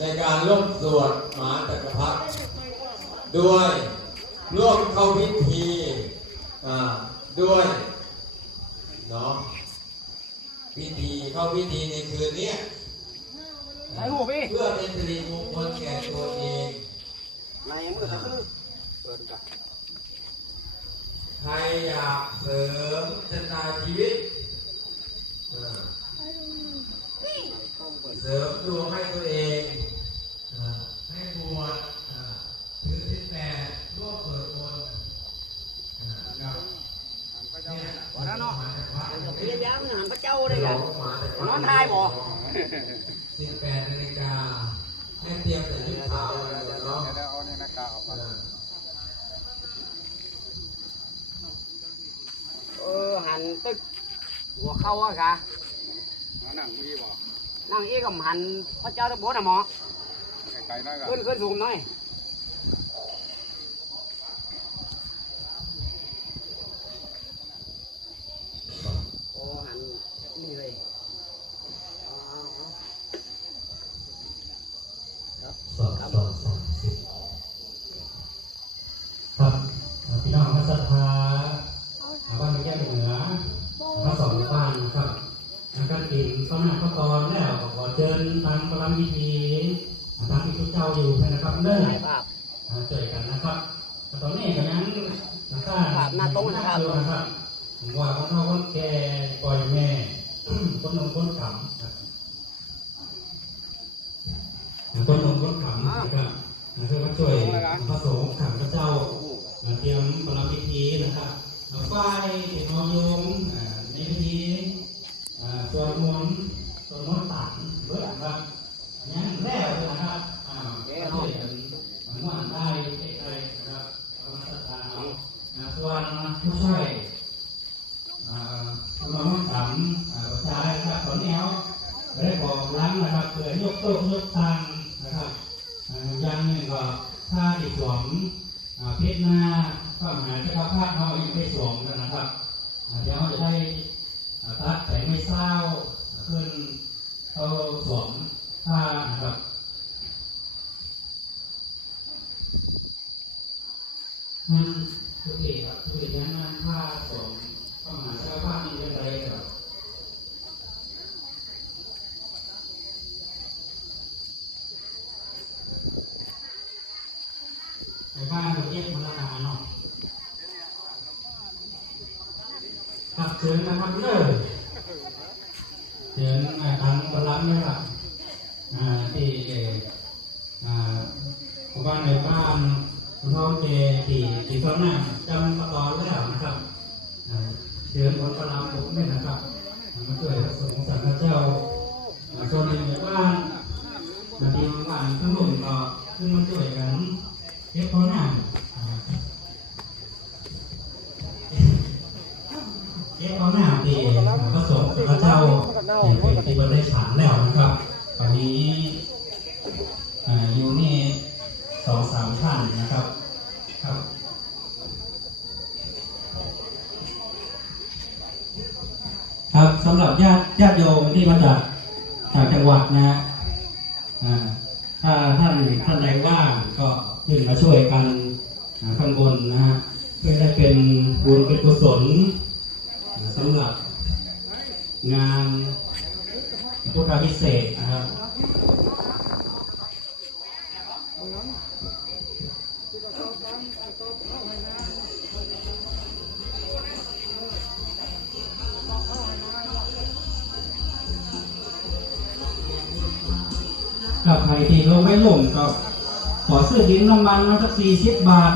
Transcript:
ในการร่วมสวดมหาจักรพรรดิด้วยร่วมเข้าพิธีอ่าด้วยเนาะพิธีเข้าพิธีในคืนเนี้ยไหนหูพี่เพื่อเป็นสิริมงคลแก่ตัวเองในมือตะคือเปิดกันใครอยากเสริมชะตาชีวิตอ่า เสริมดวงให้ตัวเองอ่าให้บวชอ่าถือศีลแปดร่วมเปิดมนต์อ่ากับเนี่ยวันนั้นเนาะมหจักรพรรดิเรียนย้ำหันพระเจ้าได้ไงมหาจักรพรรดินอนทายบ่สิบแปดนาฬิกาให้เตรียมแต่ชุดขาวไว้เลยเนาะเดี๋ยวเอาเนี่ยหน้ากากออกก่อนอ่าเออหันตึกหัวเข้าอะค่ะมานั่งพี่บอก นั่งเอ้กับหันพระเจ้าตะโบนะหมอไกลๆหน้อยก่อนขึ้นขึ้นสูงหน่อยโอ้หันนี่เลยเอาเอาเอาสองสองสามสิบครับพี่น้องมาศรัทธาบ้านแก้วเหนือมาสองบ้านครับแล้วก็กินข้าวหน้าข้าวตอนแล้วขอเชิญทางพลังพิธีทางที่ทุกเจ้าอยู่นะครับเนิ่นถ่ายภาพช่วยกันนะครับตอนนี้ก็ยังนะครับครับหน้าตรงนะครับนะครับว่าคนเฒ่าคนแก่ปล่อยแม่คนนมคนขำครับคนนมคนขำนะครับนะครับมาช่วยพระสงฆ์ขังพระเจ้ามาเตรียมประลับพิธีนะครับเอาไฟนอนโยมอ่าในพิธีอ่าสวดมนต์สวดมนต์ตันเบิดครับยังแล้วนะครับอ่าก็ช่วยกันม่วนได้ใกล้ๆนะครับเอามาศรัทธาเอาอ่าส่วนผู้ช่ วยอ่าทำมาม่วนขำอ่าประชาชนครับตอนนี้เอาได้บอกล้างนะครับเพื่อยกโต๊ะยกทางนะครับยังหนึ่งก็ถ้าติดสวมเพชรหน้าก็หาเจ้าภาพเขาอายุได้สวมกันนะครับเดี๋ยวเขาจะได้ตัดแต่ไม่เศร้าขึ้นเขาสวมผ้านะครับนั่น ทุกทีครับทุกทีนั้นนั่ผ้าสวมก็หาเจ้าภาพนี่ยังไงครับในบ้านเราเรียกมันละกาเนาะครับเชิญนะครับเลิศเชิญอ่าทางบรับนี่ครับอ่าที่อ่าผู้บ้านในบ้านคุณพ่อเจที่ ที่เขาหน้าจำประกอบแล้วนะครับเชิญคนประรับผมด้วยนะครับมาช่วยสงฆ์สังฆเจ้าอ่าส่วนในหมู่บ้านนาทีบ้านทั้งหมดก็ขึ้นมาช่วยกันเก็บเขาหน้าเอ๊ะเอาหน้าตีพระสงฆ์พระเจ้าเป็นเป็นที่บริษานแล้วนะครับตอนนี้อ่าอยู่นี่สองสามท่านนะครับ ครับ ครับสำหรับญาติญาติโยมที่มาจากจากจังหวัดนะฮะถ้าท่านท่านใดว่างก็ขึ้นมาช่วยกันข้างบนนะฮะเพื่อได้เป็นบุญเป็นกุศลสำหรับงานพุทธพิเศษนะครับ ถ้าใครที่ลงไม่ลงก็ขอซื้อดินน้ำมันมาสักสี่สิบบาท